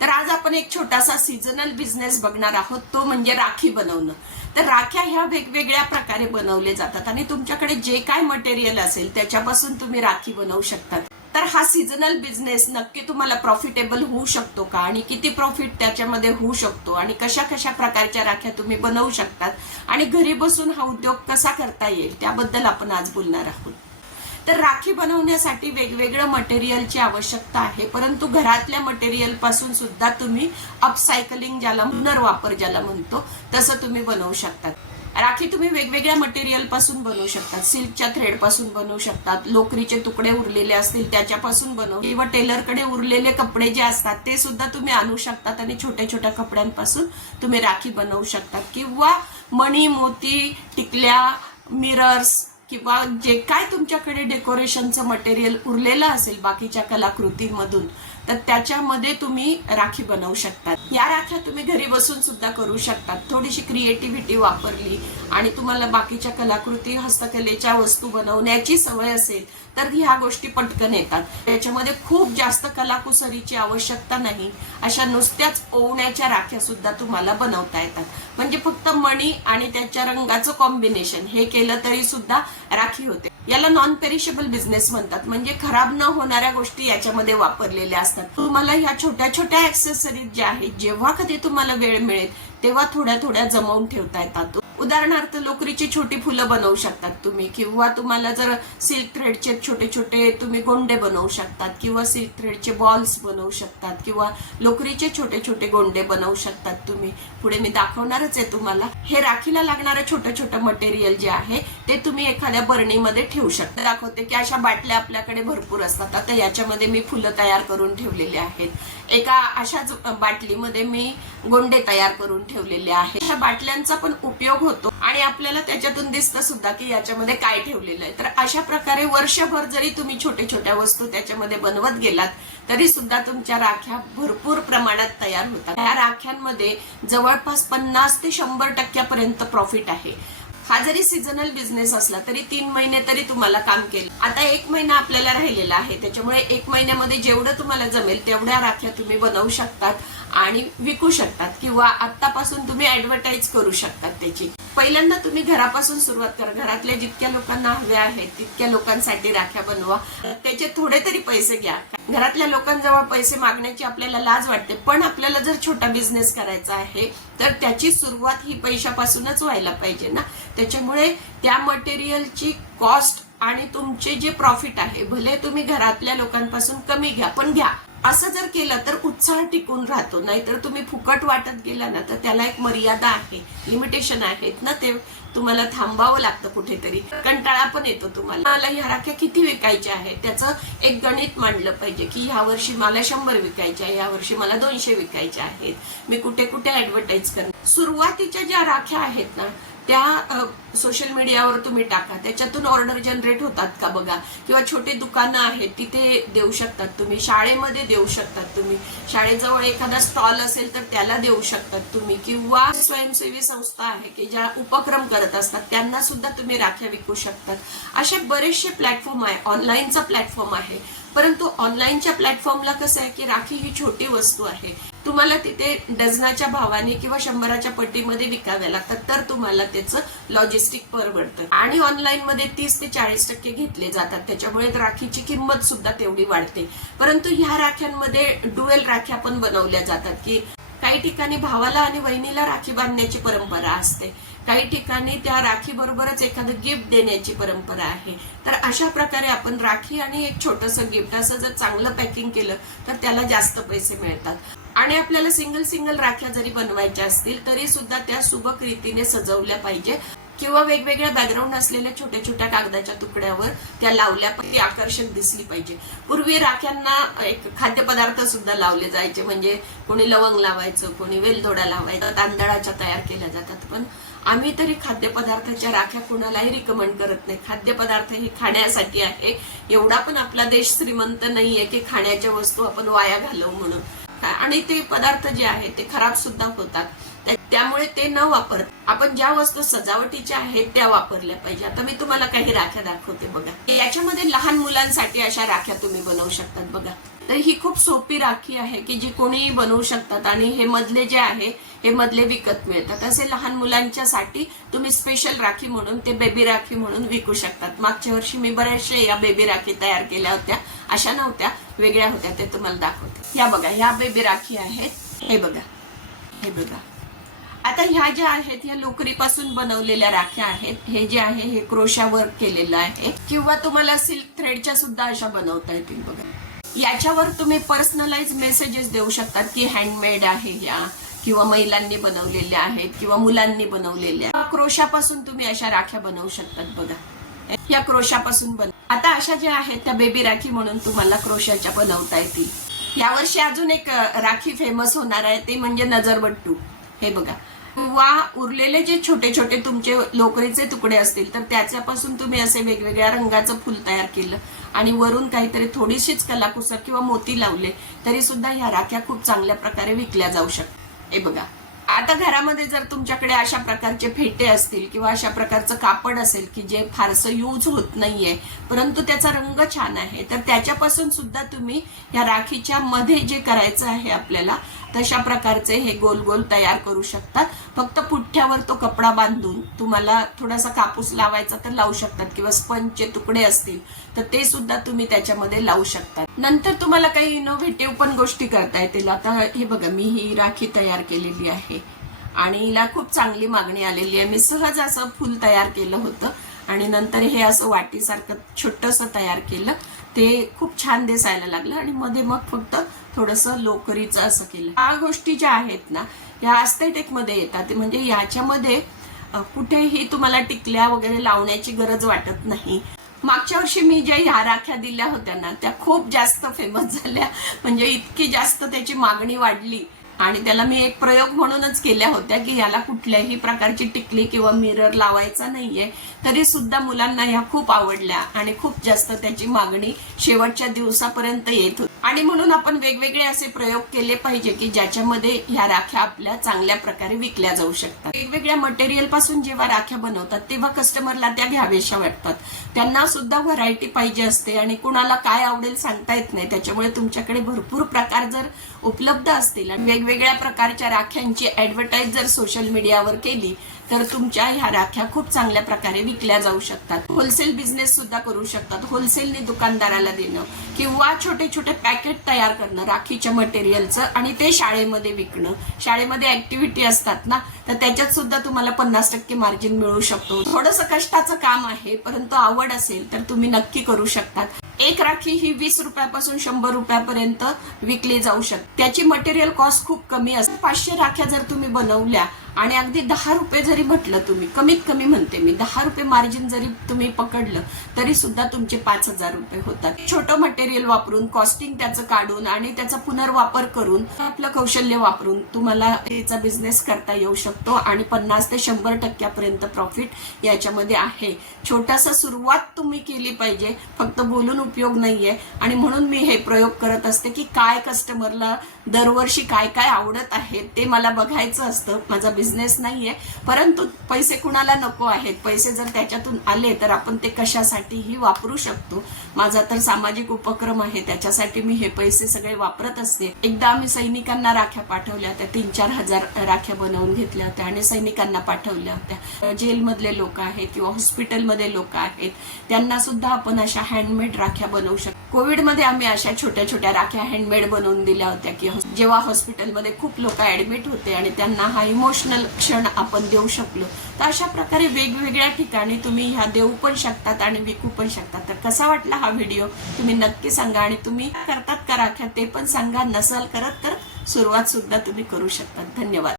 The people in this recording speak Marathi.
तर आज आपण एक छोटासा सीझनल बिझनेस बघणार आहोत, तो म्हणजे राखी बनवणं। तर राख्या ह्या वेगवेगळ्या प्रकारे बनवले जातात आणि तुमच्याकडे जे काय मटेरियल असेल त्याच्यापासून तुम्ही राखी बनवू शकतात। तर हा सीझनल बिझनेस नक्की तुम्हाला प्रॉफिटेबल होऊ शकतो का आणि किती प्रॉफिट त्याच्यामध्ये होऊ शकतो आणि कशा कशा प्रकारच्या राख्या तुम्ही बनवू शकतात आणि घरी बसून हा उद्योग कसा करता येईल त्याबद्दल आपण आज बोलणार आहोत। तर राखी बनवण्यासाठी वेगवेगळं मटेरियलची आवश्यकता आहे, परंतु घरातल्या मटेरियल पासून सुद्धा तुम्ही अपसायकलिंग ज्याला पुनर्वापर ज्याला म्हणतो तसं तुम्ही बनवू शकतात। राखी तुम्ही वेगवेगळ्या मटेरियल पासून बनवू शकतात। सिल्कच्या थ्रेड पासून बनवू शकतात, लोकरीचे तुकडे उरलेले असतील त्याच्यापासून बनवू, किंवा टेलरकडे उरलेले कपडे जे असतात ते सुद्धा तुम्ही आणू शकतात आणि छोट्या छोट्या कपड्यांपासून तुम्ही राखी बनवू शकतात। किंवा मणी, मोती, टिकल्या, मिरर्स किंवा जे काय तुमच्याकडे डेकोरेशनचं मटेरियल उरलेलं असेल बाकीच्या कलाकृतींमधून, तर त्याच्यामध्ये तुम्ही राखी बनवू शकतात। या राख्या तुम्ही घरी बसून सुद्धा करू शकतात। थोडीशी क्रिएटिव्हिटी वापरली आणि तुम्हाला बाकीच्या कलाकृती, हस्तकलेच्या वस्तू बनवण्याची सवय असेल तर ह्या गोष्टी पटकन येतात। त्याच्यामध्ये खूप जास्त कलाकुसरीची आवश्यकता नाही, अशा नुसत्याच ओवण्याच्या राख्या सुद्धा तुम्हाला बनवता येतात। म्हणजे फक्त मणी आणि त्याच्या रंगाचं कॉम्बिनेशन हे केलं तरी सुद्धा राखी होते। याला नॉन पेरिशेबल बिझनेस म्हणतात, म्हणजे खराब न होणाऱ्या गोष्टी याच्यामध्ये वापरलेल्या असतात। तुम्हाला ह्या छोट्या छोट्या ऍक्सेसरीज ज्या आहेत, जेव्हा कधी तुम्हाला वेळ मिळेल तेव्हा थोड्या थोड्या जमवून ठेवता येतात। उदाहरणार्थ लोकरीची छोटी फुलं बनवू शकतात तुम्ही, किंवा तुम्हाला जर सिल्क थ्रेडचे छोटे छोटे तुम्ही गोंडे बनवू शकतात, किंवा सिल्क थ्रेडचे बॉल्स बनवू शकतात, किंवा लोकरीचे छोटे छोटे गोंडे बनवू शकतात तुम्ही। पुढे मी दाखवणारच आहे तुम्हाला। हे राखीला लागणारं छोटं छोटं मटेरियल जे आहे ते तुम्ही एखाद्या बरणीमध्ये ठेवू शकता। दाखवते की अशा बाटल्या आपल्याकडे भरपूर असतात। आता याच्यामध्ये मी फुलं तयार करून ठेवलेले आहेत। एका अशाच बाटलीमध्ये मी गोंडे तयार करून ठेवलेले आहेत। अशा बाटल्यांचा पण उपयोग होतो आणि आपल्याला त्याच्यातून दिसतं सुद्धा की याच्यामध्ये काय ठेवलेलं आहे। तर अशा प्रकारे वर्षभर जरी तुम्ही छोट्या छोट्या वस्तू त्याच्यामध्ये बनवत गेलात तरी सुद्धा तुमच्या राख्या भरपूर प्रमाणात तयार होतात। या राख्यांमध्ये जवळपास 50 ते 100% प्रॉफिट आहे। हा जरी सीझनल बिझनेस असला तरी 3 महिने तरी तुम्हाला काम केलं। आता 1 महिना आपल्याला राहिलेला आहे, त्याच्यामुळे 1 महिन्यामध्ये जेवढं तुम्हाला जमेल तेवढ्या राख्या तुम्ही बनवू शकतात आणि विकू शकतात, किंवा आतापासून तुम्ही ऍडव्हर्टाइज करू शकतात त्याची। पहिल्यांदा तुम्ही घरापासून सुरुवात करा। घरातल्या जितक्या लोकांना हव्या आहेत तितक्या लोकांसाठी राख्या बनवा, त्याचे थोडे तरी पैसे घ्या। घरातल्या लोकांजवळ पैसे मागण्याची आपल्याला लाज वाटते, पण आपल्याला जर छोटा बिझनेस करायचा आहे तर त्याची सुरुवात ही पैशापासूनच व्हायला पाहिजे ना। त्याच्यामुळे त्या मटेरियलची कॉस्ट आणि तुमचे जे प्रॉफिट आहे, भले तुम्ही घरातल्या लोकांपासून कमी घ्या पण घ्या। असं जर केलं तर उत्साह टिकून राहतो, नाहीतर तुम्ही फुकट वाटत गेला ना तर त्याला एक मर्यादा आहे, लिमिटेशन आहेत ना, ते तुम्हाला थांबावं लागतं कुठेतरी। कंटाळा पण येतो तुम्हाला ह्या राख्या किती विकायच्या आहेत त्याचं एक गणित मांडलं पाहिजे की ह्या वर्षी मला 100 विकायच्या आहे, ह्या वर्षी मला 200 विकायच्या आहेत, मी कुठे कुठे ऍडव्हर्टाइज करणार। सुरुवातीच्या ज्या राख्या आहेत ना त्या सोशल मीडियावर तुम्ही टाका, त्याच्यातून ऑर्डर जनरेट होतात का बघा, किंवा छोटे दुकानं आहेत तिथे देऊ शकतात तुम्ही, शाळेमध्ये देऊ शकतात तुम्ही, शाळेजवळ एखादा स्टॉल असेल तर त्याला देऊ शकतात तुम्ही, किंवा स्वयंसेवी संस्था आहे की ज्या उपक्रम करत असतात त्यांना सुद्धा तुम्ही राख्या विकू शकतात। असे बरेचसे प्लॅटफॉर्म आहे, ऑनलाईनचा प्लॅटफॉर्म आहे। परंतु ऑनलाईनच्या प्लॅटफॉर्मला कसं आहे की राखी ही छोटी वस्तू आहे, तुम्हाला तिथे डझनाच्या भावाने किंवा 100च्या पट्टीमध्ये विकाव्या लागतात, तर तुम्हाला त्याचं लॉजिस्टिक परवडतं। आणि ऑनलाईन मध्ये 30 ते 40% घेतले जातात, त्याच्यामुळे राखीची किंमत सुद्धा तेवढी वाढते। परंतु ह्या राख्यांमध्ये डुएल राख्या पण बनवल्या जातात, की काही ठिकाणी भावाला आणि वहिनीला राखी बांधण्याची परंपरा असते, काही ठिकाणी त्या राखी बरोबरच एखादं गिफ्ट देण्याची परंपरा आहे। तर अशा प्रकारे आपण राखी आणि एक छोटंसं गिफ्ट असं जर चांगलं पॅकिंग केलं तर त्याला जास्त पैसे मिळतात। आणि आपल्याला सिंगल सिंगल राख्या जरी बनवायच्या असतील तरी सुद्धा त्या सुबक रीतीने सजवल्या पाहिजे, किंवा वेगवेगळ्या बॅकग्राऊंड असलेल्या छोट्या छोट्या कागदाच्या तुकड्यावर त्या लावल्या पाहिजे, आकर्षक दिसली पाहिजे। पूर्वी राख्यांना एक खाद्यपदार्थ सुद्धा लावले जायचे, म्हणजे कोणी लवंग लावायचं, कोणी वेलदोडा लावायचा, तांदळाच्या तयार केल्या जातात। पण आम्ही तरी खाद्यपदार्थाच्या राख्या कुणालाही रिकमेंड करत नाही। खाद्यपदार्थ हे खाण्यासाठी आहे, एवढा पण आपला देश श्रीमंत नाहीये की खाण्याच्या वस्तू आपण वाया घालवू म्हणून, आणि ते पदार्थ जे आहेत ते खराब सुद्धा होतात। त्यामुळे ते न वापरता आपण ज्या वस्तू सजावटीच्या आहेत त्या वापरल्या पाहिजे। आता मी तुम्हाला काही राख्या दाखवते बघा। याच्यामध्ये लहान मुलांसाठी अशा राख्या तुम्ही बनवू शकतात बघा। तर ही खूप सोपी राखी आहे की जी कोणीही बनवू शकतात आणि हे मधले जे आहे हे मधले विकत मिळतात. असे लहान मुलांच्यासाठी तुम्ही स्पेशल राखी म्हणून ते बेबी राखी म्हणून विकू शकतात. मागच्या वर्षी मी बऱ्याचशा या बेबी राखी तयार केल्या होत्या, अशा नव्हत्या, वेगळ्या होत्या, ते तुम्हाला दाखवते. या बघा, ह्या बेबी राखी आहेत, हे बघा, हे बघा. आता ह्या ज्या आहेत ह्या लोकरीपासून बनवलेल्या राख्या आहेत. हे जे आहे हे क्रोशा वर्क केलेलं आहे किंवा तुम्हाला सिल्क थ्रेडच्या सुद्धा अशा बनवता येतील. बघा, याच्यावर तुम्ही पर्सनलाइज मेसेजेस देऊ शकतात की हँडमेड आहे ह्या, किंवा महिलांनी बनवलेल्या आहेत किंवा मुलांनी बनवलेल्या. क्रोशापासून तुम्ही अशा राख्या बनवू शकतात. बघा, या क्रोशापासून आता अशा ज्या आहेत त्या बेबी राखी म्हणून तुम्हाला क्रोशाच्या बनवता येतील. यावर्षी अजून एक राखी फेमस होणार आहे, ते म्हणजे नजरबट्टू. हे बघा, किंवा उरलेले जे छोटे छोटे तुमचे लोकरीचे तुकडे असतील तर त्याच्यापासून तुम्ही असे वेगवेगळ्या रंगाचं फुल तयार केलं आणि वरून काहीतरी थोडीशीच कलाकुसर किंवा मोती लावले तरी सुद्धा ह्या राख्या खूप चांगल्या प्रकारे विकल्या जाऊ शकतात. हे बघा, आता घरामध्ये जर तुमच्याकडे अशा प्रकारचे फेटे असतील किंवा अशा प्रकारचं कापड असेल की जे फारसं यूज होत नाहीये परंतु त्याचा रंग छान आहे, तर त्याच्यापासून सुद्धा तुम्ही या राखीच्या मध्ये जे करायचं आहे आपल्याला तशा प्रकारचे हे गोल गोल तयार करू शकतात. फक्त पुठ्ठ्यावर तो कपडा बांधून तुम्हाला थोडासा कापूस लावायचा तर लावू शकतात किंवा स्पंजचे तुकडे असतील तर ते सुद्धा तुम्ही त्याच्यामध्ये लावू शकतात. नंतर तुम्हाला काही इनोव्हेटिव्ह पण गोष्टी करता येतील. आता हे बघा, मी ही राखी तयार केलेली आहे आणि हिला खूप चांगली मागणी आलेली आहे. मी सहज असं फुल तयार केलं होतं आणि नंतर हे असं वाटीसारखं छोटंसं तयार केलं, ते खूप छान दिसायला लागलं आणि मध्ये मग फक्त थोडंसं लोकरीचं असं केलं. ह्या गोष्टी ज्या आहेत ना या एस्थेटिक मध्ये येतात, म्हणजे याच्यामध्ये कुठेही तुम्हाला टिकल्या वगैरे लावण्याची गरज वाटत नाही. मागच्या वर्षी मी ज्या ह्या राख्या दिल्या होत्या ना त्या खूप जास्त फेमस झाल्या, म्हणजे इतकी जास्त त्याची मागणी वाढली आणि त्याला मी एक प्रयोग म्हणूनच केल्या होत्या की याला कुठल्याही प्रकारची टिकली किंवा मिरर लावायचा नाहीये, तरी सुद्धा मुलांना ह्या खूप आवडल्या आणि खूप जास्त त्याची मागणी शेवटच्या दिवसापर्यंत येत होती. आणि म्हणून आपण वेगवेगळे असे प्रयोग केले पाहिजे की ज्याच्यामध्ये ह्या राख्या आपल्या चांगल्या प्रकारे विकल्या जाऊ शकतात. वेगवेगळ्या मटेरियल पासून जेव्हा राख्या बनवतात तेव्हा कस्टमरला त्या घ्याव्याशा वाटतात, त्यांना सुद्धा व्हरायटी पाहिजे असते आणि कुणाला काय आवडेल सांगता येत नाही. त्याच्यामुळे तुमच्याकडे भरपूर प्रकार जर उपलब्ध असतील आणि वेगवेगळ्या प्रकारच्या राख्यांची ऍडव्हर्टाईज जर सोशल मीडियावर केली तर तुमच्या ह्या राख्या खूप चांगल्या प्रकारे विकल्या जाऊ शकतात. होलसेल बिझनेस सुद्धा करू शकतात, होलसेलने दुकानदाराला देणं किंवा छोटे छोटे पॅकेट तयार करणं राखीच्या मटेरियलचं आणि ते शाळेमध्ये विकणं. शाळेमध्ये ऍक्टिव्हिटी असतात ना तर त्याच्यात सुद्धा तुम्हाला 50% मार्जिन मिळू शकतो. थोडंसं कष्टाचं काम आहे परंतु आवड असेल तर तुम्ही नक्की करू शकतात. एक राखी ही 20 रुपयापासून 100 रुपयापर्यंत विकली जाऊ शकते. त्याची मटेरियल कॉस्ट खूप कमी असते. 500 राख्या जर तुम्ही बनवल्या आणि अगदी 10 रुपये जरी म्हटलं, तुम्ही कमीत कमी म्हणते मी 10 रुपये मार्जिन जरी तुम्ही पकडलं तरी सुद्धा तुमचे 5000 रुपये होतात. छोटं मटेरियल वापरून कॉस्टिंग त्याचं काढून आणि त्याचा पुनर्वापर करून आपलं कौशल्य वापरून तुम्हाला याचा बिझनेस करता येऊ शकतो आणि 50 ते 100% प्रॉफिट याच्यामध्ये आहे. छोटासा सुरुवात तुम्ही केली पाहिजे, फक्त बोलून उपयोग नाहीये. आणि म्हणून मी हे प्रयोग करत असते की काय कस्टमरला दरवर्षी काय काय आवडत आहे ते मला बघायचं असतं. माझा बिझनेस नाहीये परंतु पैसे कुणाला नको आहेत, पैसे जर त्याच्यातून आले तर आपण ते कशासाठीही वापरू शकतो. माझा तर सामाजिक उपक्रम आहे, त्याच्यासाठी मी हे पैसे सगळे वापरत असते. एकदा आम्ही सैनिकांना राख्या पाठवल्या होत्या, 3-4 हजार राख्या बनवून घेतल्या होत्या आणि सैनिकांना पाठवल्या होत्या. जेलमधले लोक आहेत किंवा हॉस्पिटलमध्ये लोक आहेत त्यांना सुद्धा आपण अशा हँडमेड राख्या बनवू शकतो. कोविडमध्ये आम्ही अशा छोट्या छोट्या राख्या हँडमेड बनवून दिल्या होत्या की जेव्हा हॉस्पिटलमध्ये खूप लोक ऍडमिट होते आणि त्यांना हा इमोशनल क्षण आपण देऊ शकलो. तर अशा प्रकारे वेगवेगळ्या ठिकाणी तुम्ही ह्या देऊ पण शकतात आणि विकू पण शकतात. तर कसा वाटला हा व्हिडिओ तुम्ही नक्की सांगा आणि तुम्ही करतात का राख्या ते पण सांगा. नसाल करत तर सुरुवात सुद्धा तुम्ही करू शकता. धन्यवाद.